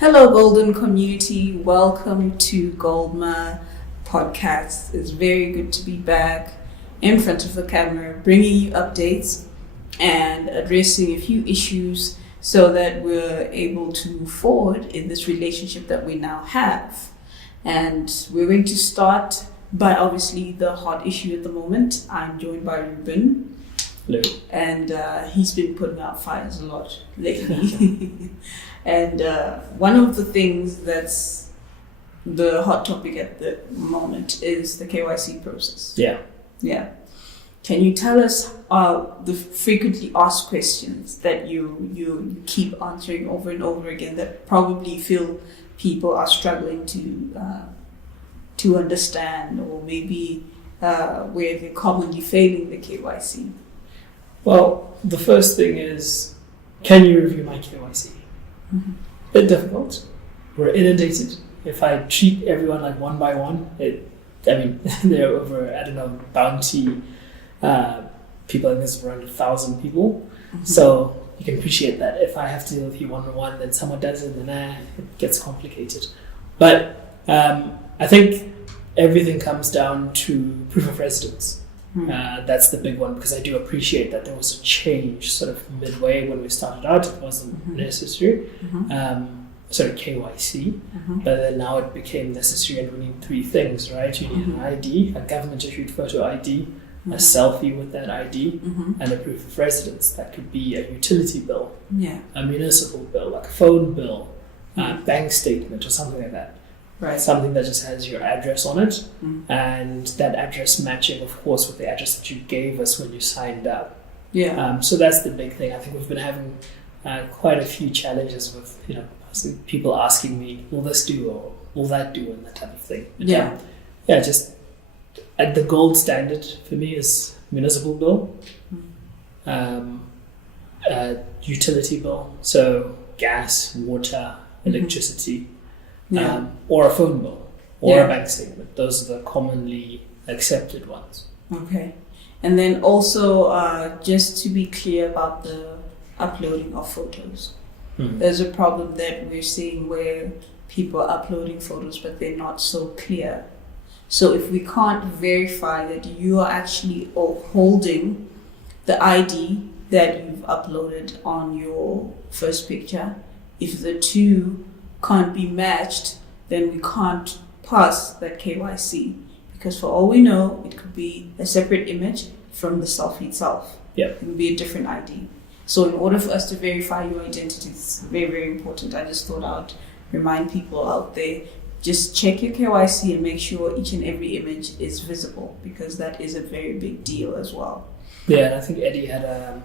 Hello, Golden community. Welcome to Goldma Podcasts. It's very good to be back in front of the camera, bringing you updates and addressing a few issues so that we're able to move forward in this relationship that we now have. And we're going to start by obviously the hot issue at the moment. I'm joined by Ruben. Hello. And he's been putting out fires a lot lately. And one of the things that's the hot topic at the moment is the KYC process. Yeah. Can you tell us the frequently asked questions that you keep answering over and over again that probably feel people are struggling to understand, or maybe where they're commonly failing the KYC? Well, the first thing is, can you review my KYC? Mm-hmm. Bit difficult. We're inundated. If I treat everyone like one by one, there are over, bounty people, I think there's around 1,000 people. Mm-hmm. So you can appreciate that. If I have to deal with you one-on-one, then someone does it, then it gets complicated. But I think everything comes down to proof of residence. Mm-hmm. That's the big one, because I do appreciate that there was a change sort of midway when we started out. It wasn't necessary. KYC, but then now it became necessary, and we need three things, right? You need an ID, a government issued photo ID, a selfie with that ID, and a proof of residence. That could be a utility bill, a municipal bill, like a phone bill, a bank statement, or something like that. Right. Something that just has your address on it, and that address matching, of course, with the address that you gave us when you signed up. So that's the big thing. I think we've been having quite a few challenges with, people asking me, will this do, or will that do, and that type of thing. But just the gold standard for me is municipal bill, utility bill, so gas, water, electricity. Or a phone bill, or a bank statement. Those are the commonly accepted ones. Okay. And then also, just to be clear about the uploading of photos. There's a problem that we're seeing where people are uploading photos, but they're not so clear. So if we can't verify that you are actually holding the ID that you've uploaded on your first picture, if the two can't be matched, then we can't pass that KYC, because for all we know, it could be a separate image from the selfie itself. It would be a different ID. So in order for us to verify your identity, it's very, very important. I just thought I'd remind people out there, just check your KYC and make sure each and every image is visible, because that is a very big deal as well. Yeah, and I think Eddie had a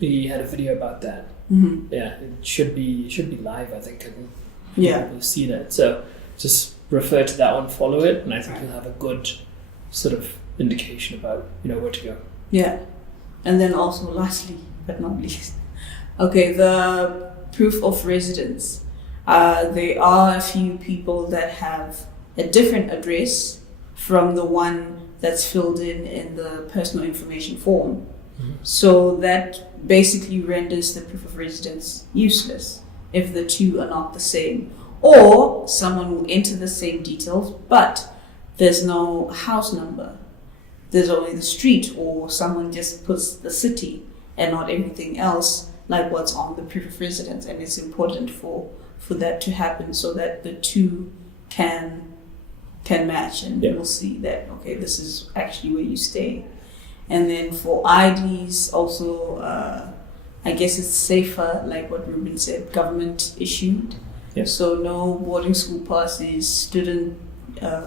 video about that. Yeah, it should be live, I think. People have seen it, so just refer to that one, follow it, and I think you'll have a good sort of indication about where to go. Yeah, and then also lastly but not least, the proof of residence. There are a few people that have a different address from the one that's filled in the personal information form. So that basically renders the proof of residence useless if the two are not the same. Or someone will enter the same details, but there's no house number. There's only the street, or someone just puts the city and not everything else like what's on the proof of residence. And it's important for that to happen so that the two can match, and we'll see that, okay, this is actually where you stay. And then for IDs also, I guess it's safer, like what Ruben said, government issued. So no boarding school passes, student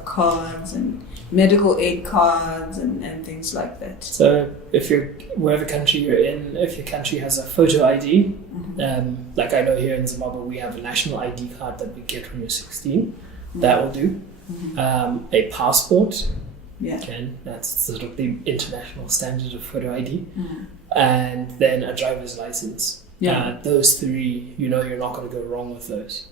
cards, and medical aid cards, and things like that. So if wherever country you're in, if your country has a photo ID, like I know here in Zimbabwe, we have a national ID card that we get when you're 16. That will do. A passport. Again, that's sort of the international standard of photo ID. And then a driver's license. Those three, you're not going to go wrong with those.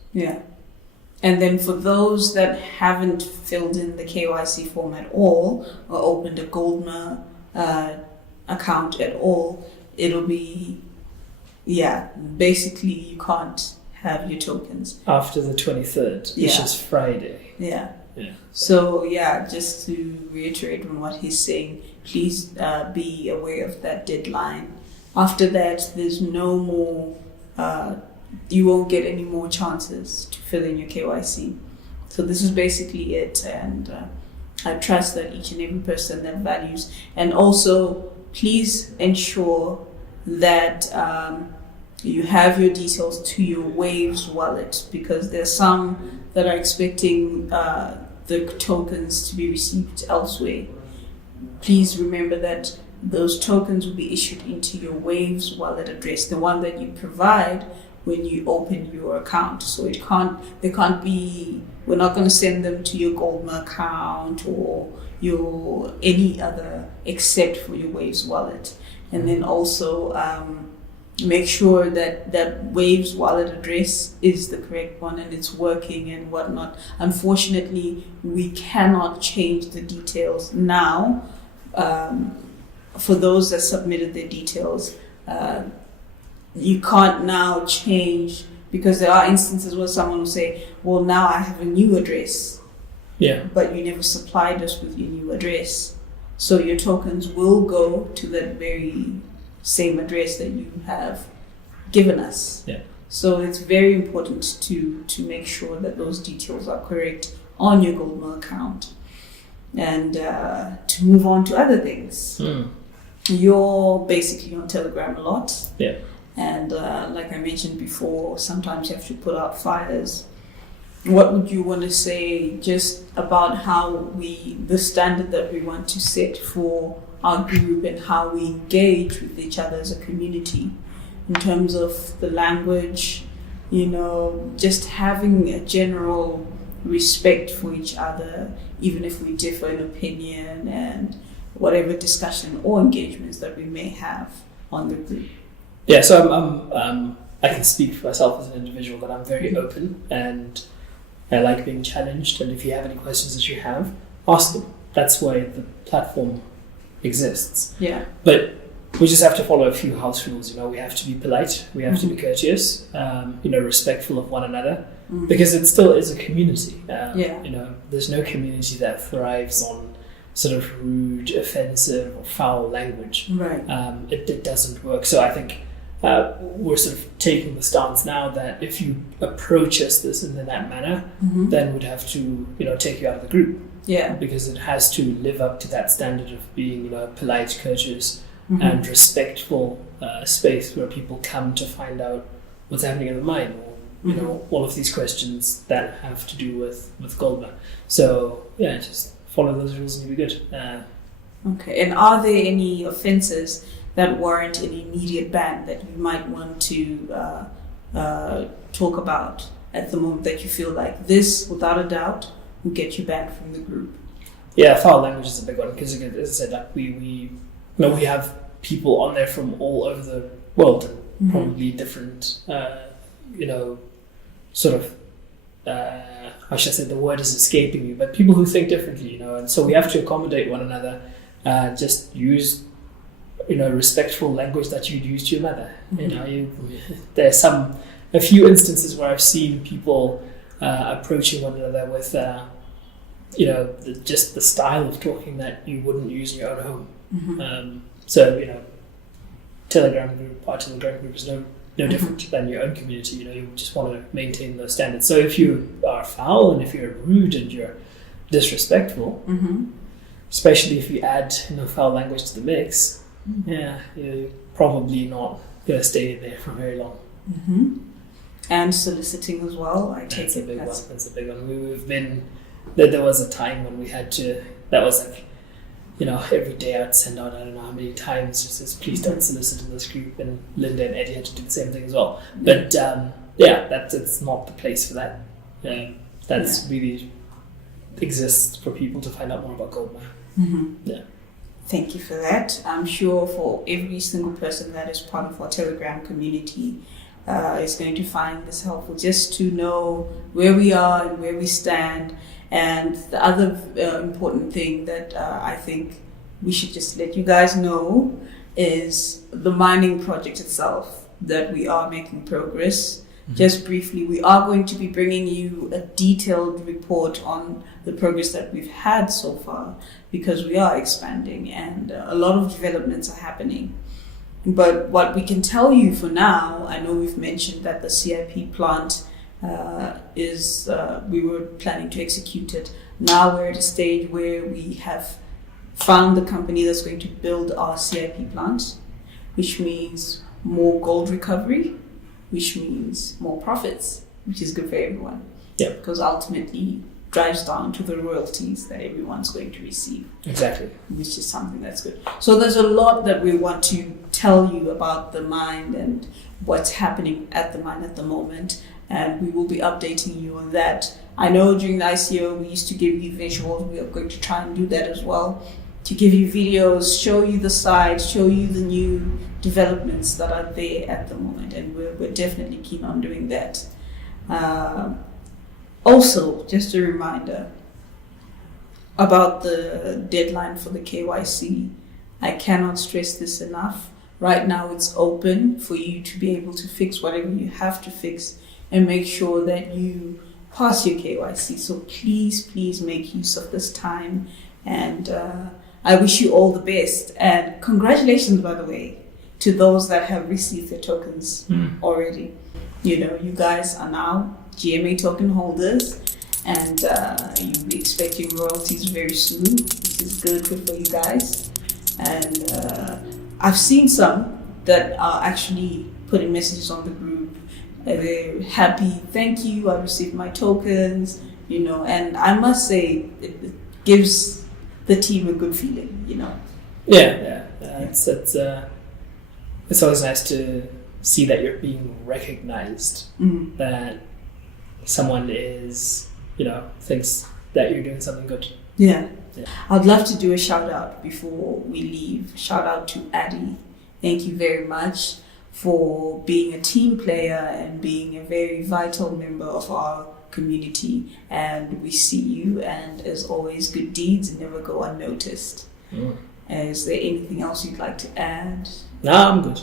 And then for those that haven't filled in the KYC form at all, or opened a Goldma account at all, it'll be basically you can't have your tokens. After the 23rd, which is Friday. Yeah. Yeah. So just to reiterate on what he's saying, please be aware of that deadline. After that, there's no more, you won't get any more chances to fill in your KYC. So this is basically it, and I trust that each and every person that values, and also please ensure that you have your details to your Waves wallet, because there's some that are expecting the tokens to be received elsewhere. Please remember that those tokens will be issued into your Waves wallet address, the one that you provide when you open your account. So we're not going to send them to your Goldma account or your any other except for your Waves wallet. And then also make sure that Waves wallet address is the correct one and it's working and whatnot. Unfortunately, we cannot change the details now. For those that submitted their details, you can't now change, because there are instances where someone will say, well, now I have a new address. Yeah. But you never supplied us with your new address. So your tokens will go to that very same address that you have given us. Yeah. So it's very important to make sure that those details are correct on your Goldma account. And to move on to other things. You're basically on Telegram a lot. Yeah. And like I mentioned before, sometimes you have to put out fires. What would you want to say just about how the standard that we want to set for our group and how we engage with each other as a community in terms of the language, just having a general respect for each other, even if we differ in opinion, and whatever discussion or engagements that we may have on the group? Yeah, so I can speak for myself as an individual that I'm very open and I like being challenged. And if you have any questions that you have, ask them. That's why the platform exists. Yeah. But we just have to follow a few house rules. We have to be polite. We have to be courteous. Respectful of one another, because it still is a community. There's no community that thrives on sort of rude, offensive, or foul language. Right. It doesn't work. So I think we're sort of taking the stance now that if you approach us in that manner, then we'd have to, take you out of the group. Yeah. Because it has to live up to that standard of being, polite, courteous, and respectful space where people come to find out what's happening in the mine, or all of these questions that have to do with Goldma. So yeah, just follow those rules and you'll be good. Okay. And are there any offences that warrant an immediate ban that you might want to talk about at the moment, that you feel like this, without a doubt, will get you banned from the group? Yeah, foul language is a big one, because as I said, like we have people on there from all over the world, and probably different, sort of, how should I say, the word is escaping me, but people who think differently, and so we have to accommodate one another. Just use, respectful language that you'd use to your mother. There's a few instances where I've seen people approaching one another with, just the style of talking that you wouldn't use in your own home. Our Telegram group is no different than your own community. You just want to maintain those standards. So if you are foul and if you're rude and you're disrespectful, especially if you add foul language to the mix, you're probably not going to stay there for very long. And soliciting as well, That's a big one. That's a big one. We've been there was a time when we had to. That was like, every day I'd send out, I don't know how many times, just says, please don't solicit in this group, and Linda and Eddie had to do the same thing as well. But that's not the place for that. That's really exists for people to find out more about Goldma. Yeah. Thank you for that. I'm sure for every single person that is part of our Telegram community is going to find this helpful, just to know where we are and where we stand. And the other important thing that I think we should just let you guys know is the mining project itself, that we are making progress. Just briefly, we are going to be bringing you a detailed report on the progress that we've had so far, because we are expanding and a lot of developments are happening. But what we can tell you for now, I know we've mentioned that the CIP plant we were planning to execute it. Now we're at a stage where we have found the company that's going to build our CIP plant, which means more gold recovery, which means more profits, which is good for everyone. Yeah. Because ultimately drives down to the royalties that everyone's going to receive. Exactly. Which is something that's good. So there's a lot that we want to tell you about the mine and what's happening at the mine at the moment. And we will be updating you on that. I know during the ICO we used to give you visuals. We are going to try and do that as well, to give you videos, show you the site, show you the new developments that are there at the moment, and we're definitely keen on doing that. Also, just a reminder about the deadline for the KYC. I cannot stress this enough. Right now it's open for you to be able to fix whatever you have to fix and make sure that you pass your KYC. So please make use of this time, and I wish you all the best, and congratulations, by the way, to those that have received their tokens already. You guys are now GMA token holders, and you'll be expecting royalties very soon, which is good for you guys. And I've seen some that are actually putting messages on the group. They're happy, thank you, I received my tokens, and I must say it gives the team a good feeling, Yeah. It's always nice to see that you're being recognized, that someone is, thinks that you're doing something good. Yeah. I'd love to do a shout out before we leave. Shout out to Addy. Thank you very much for being a team player and being a very vital member of our community, and we see you, and as always, good deeds never go unnoticed. Is there anything else you'd like to add? No, I'm good.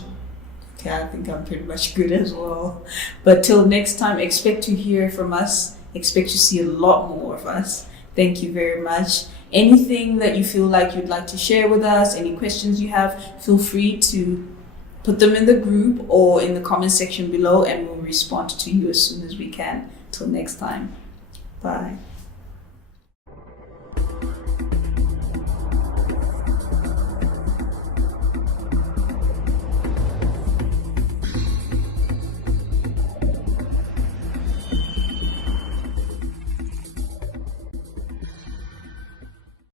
Okay, I think I'm pretty much good as well. But till next time, expect to hear from us, expect to see a lot more of us. Thank you very much. Anything that you feel like you'd like to share with us, any questions you have, feel free to put them in the group or in the comment section below, and we'll respond to you as soon as we can. Till next time. Bye.